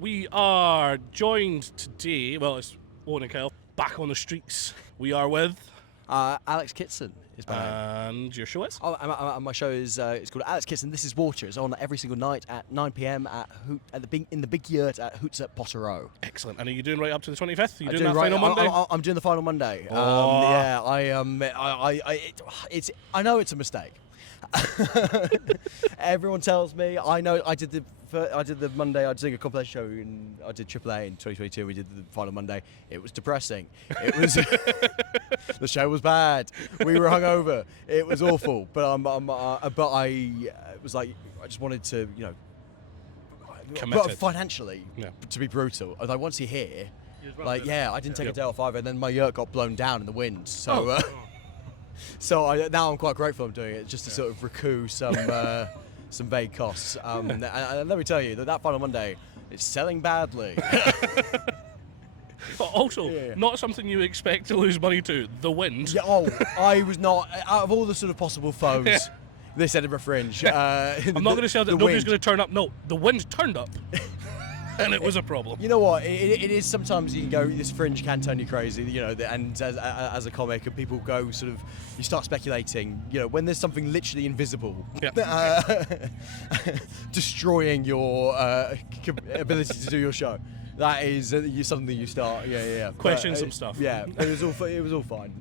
We are joined today, well, it's Owen and Kyle, back on the streets. We are with... Alex Kitson is my name. And your show is? My show is it's called Alex Kitson. This is Water. It's on every single night at 9 p.m. in the big yurt at Hoots at Potterrow. Excellent. And are you doing right up to the 25th? Are you doing that final Monday? I'm doing the final Monday. Oh. Yeah, I know it's a mistake. Everyone tells me. I know. I did the Monday. I did a compilation show. I did AAA in 2022. We did the final Monday. It was depressing. It was. The show was bad. We were hungover. It was awful. But I was like, I just wanted to, Committed. But financially, to be brutal. I was like, once you're here, I didn't take a day off either. And then my yurt got blown down in the wind. So. So now I'm quite grateful I'm doing it, just to sort of recoup some vague costs. And let me tell you that final Monday is selling badly. But also, not something you expect to lose money to, the wind. Yeah, I was not, out of all the sort of possible foes, this Edinburgh Fringe. I'm not going to say that nobody's going to turn up. No, the wind turned up. And it was a problem. You know what? It is sometimes you can go. This Fringe can turn you crazy. And as a comic, and people go sort of. You start speculating. When there's something literally invisible, destroying your ability to do your show. That is suddenly you start. Question some stuff. Yeah, it was all fine.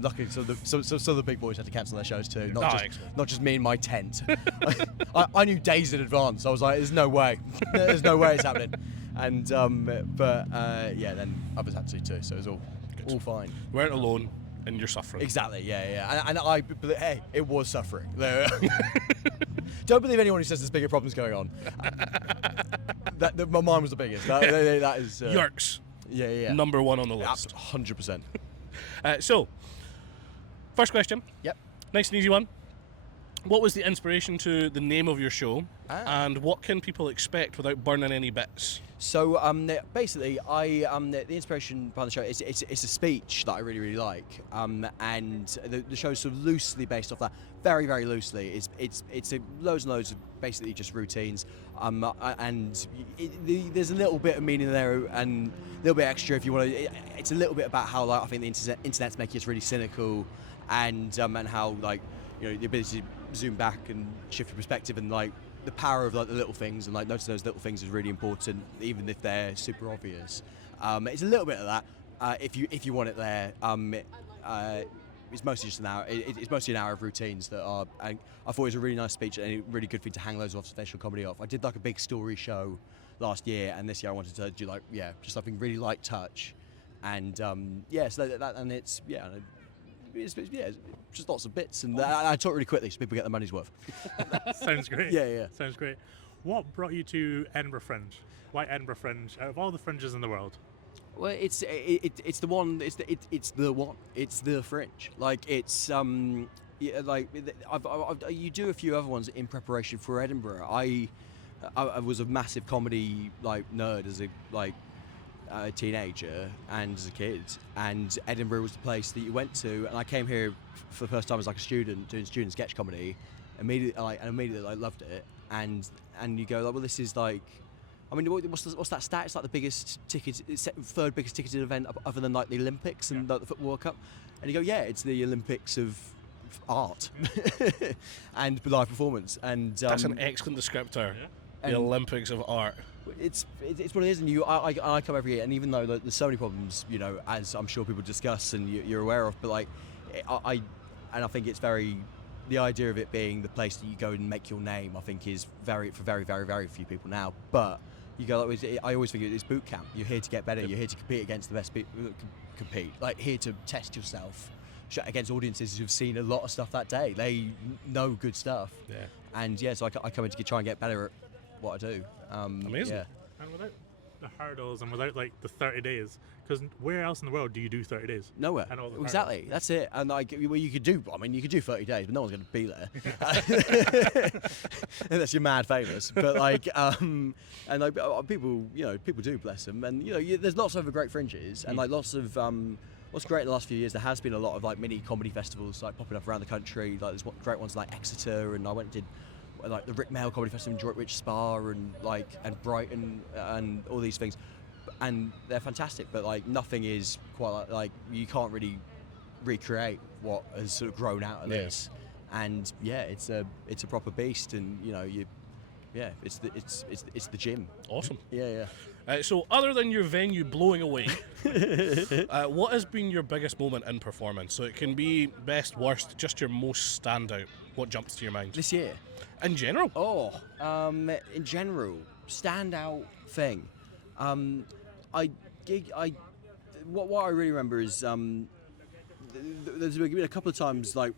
Luckily, so the big boys had to cancel their shows too. Not just me and my tent. I knew days in advance. I was like, there's no way. There's no way it's happening. And then others had to too. So it was all fine. You weren't alone, and you're suffering. Exactly. Yeah. But hey, it was suffering. Don't believe anyone who says there's bigger problems going on. My mine was the biggest. That is Yerks. Yeah. Number one on the list. 100%. So, first question. Yep. Nice and easy one. What was the inspiration to the name of your show, and what can people expect without burning any bits? So basically, the inspiration behind the show it's a speech that I really really like, and the show's sort of loosely based off that, very very loosely. It's loads and loads of basically just routines, and there's a little bit of meaning there and a little bit extra if you want to. It's a little bit about how I think the internet's making us really cynical, and how the ability to zoom back and shift your perspective, and the power of the little things, and noticing those little things is really important, even if they're super obvious. It's a little bit of that. If you want it there, it's mostly just an hour. It's mostly an hour of routines that are. And I thought it was a really nice speech and a really good thing to hang loads of observational comedy off. I did a big story show last year, and this year I wanted to do just something really light touch, and so that and it's It's just lots of bits, and I talk really quickly so people get their money's worth. Sounds great. Yeah. Sounds great. What brought you to Edinburgh Fringe? Why Edinburgh Fringe? Out of all the fringes in the world? Well, it's the one. It's the one. It's the Fringe. You do a few other ones in preparation for Edinburgh. I was a massive comedy nerd as a teenager and as a kid, and Edinburgh was the place that you went to, and I came here for the first time as a student doing student sketch comedy. Immediately I loved it, and you go well, this is what's that stat? It's the biggest third biggest ticketed event other than the Olympics and the Football World Cup, and you go it's the Olympics of art and live performance, and that's an excellent descriptor. The Olympics of art. It's what it is, and I come every year, and even though there's so many problems, as I'm sure people discuss and you're aware of, but I think it's the idea of it being the place that you go and make your name, I think is very very few people now. But you go I always think it's boot camp. You're here to get better. You're here to compete against the best people. Here to test yourself against audiences who've seen a lot of stuff that day. They know good stuff. Yeah. And so I come in to try and get better at what I do. Amazing. Yeah. And without the hurdles and without the 30 days, because where else in the world do you do 30 days? Nowhere. Exactly. Hurdles. That's it. And you could do 30 days, but no one's going to be there unless you're mad famous. But people, people do, bless them. And there's lots of other great fringes, and lots of. What's great in the last few years, there has been a lot of mini comedy festivals popping up around the country. There's great ones like Exeter, and I went and did like the Rick Mail Comedy Festival in Droitwich Spa and Brighton and all these things, and they're fantastic. But like nothing is quite like you can't really recreate what has sort of grown out of this. And yeah, it's a proper beast, and it's the gym. Awesome. Yeah. So other than your venue blowing away, what has been your biggest moment in performance? So it can be best, worst, just your most standout. What jumps to your mind? This year. In general? In general, standout thing. What I really remember is there's been a couple of times like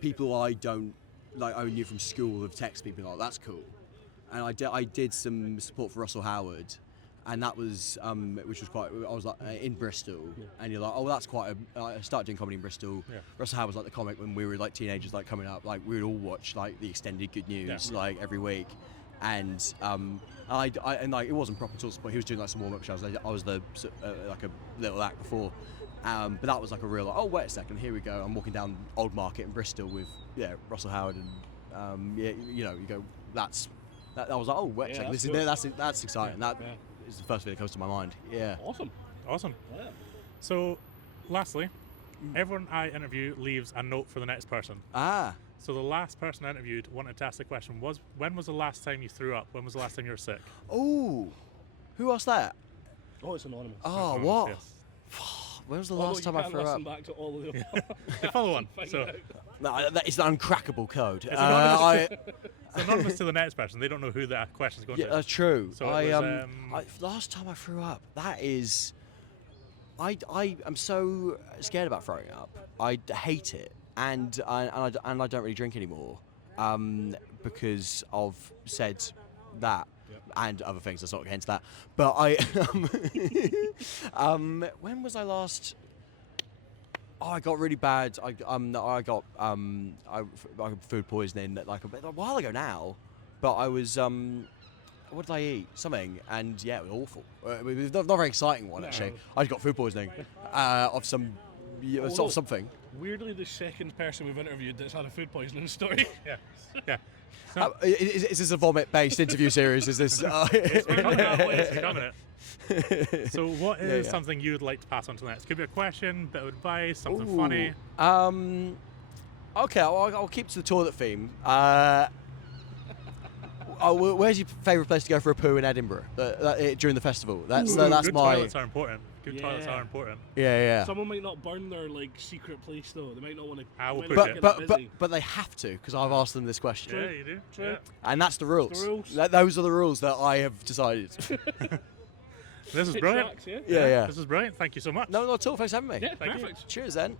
people I knew from school have texted me being like, that's cool. And I did some support for Russell Howard, and that was which was quite. I was like in Bristol, and you're like, oh, that's quite. I started doing comedy in Bristol. Yeah. Russell Howard was like the comic when we were like teenagers, like coming up. Like we would all watch like the extended Good News like every week, and it wasn't proper tour support. He was doing like some warm up shows. I was the like a little act before. But that was like a real like, oh wait a second, here we go. I'm walking down Old Market in Bristol with Russell Howard, and you go that's. I was like, oh, wait, that's exciting. That is the first thing that comes to my mind. Yeah. Awesome. Yeah. So, lastly, everyone I interview leaves a note for the next person. So the last person I interviewed wanted to ask the question when was the last time you threw up? When was the last time you were sick? Oh, who asked that? Oh, it's anonymous. Oh, Anonymous, what? Yes. When was the last time I threw up? Back to all of the The follow one. So No, that is an uncrackable code. it's anonymous to the next person. They don't know who that question's going to. Yeah, that's true. So last time I threw up, that is, I am so scared about throwing up. I hate it, and I don't really drink anymore, because of said that. And other things, that's not against that. But when was I last? Oh, I got really bad. I got food poisoning like a while ago now. But I was what did I eat? Something, and yeah, it was awful. It was not a very exciting one actually. I got food poisoning of some sort of something. Weirdly, the second person we've interviewed that's had a food poisoning story. Yeah. Is this a vomit-based interview series? Is this? It's becoming that way. It's becoming it. So, what is something you'd like to pass on to the next? Could be a question, bit of advice, something funny. Okay, I'll keep to the toilet theme. Where's your favourite place to go for a poo in Edinburgh during the festival? That's good my. Toilets are important. Good toilets are important. Yeah. Someone might not burn their like secret place though. They might not want to. I will push it. But they have to, because I've asked them this question. Yeah, you do. True. Yeah. And that's the rules. The rules. Those are the rules that I have decided. This is brilliant. Tracks, Yeah. This is brilliant. Thank you so much. No, not at all. Thanks for having me. Yeah, Thank you. perfect. Cheers then.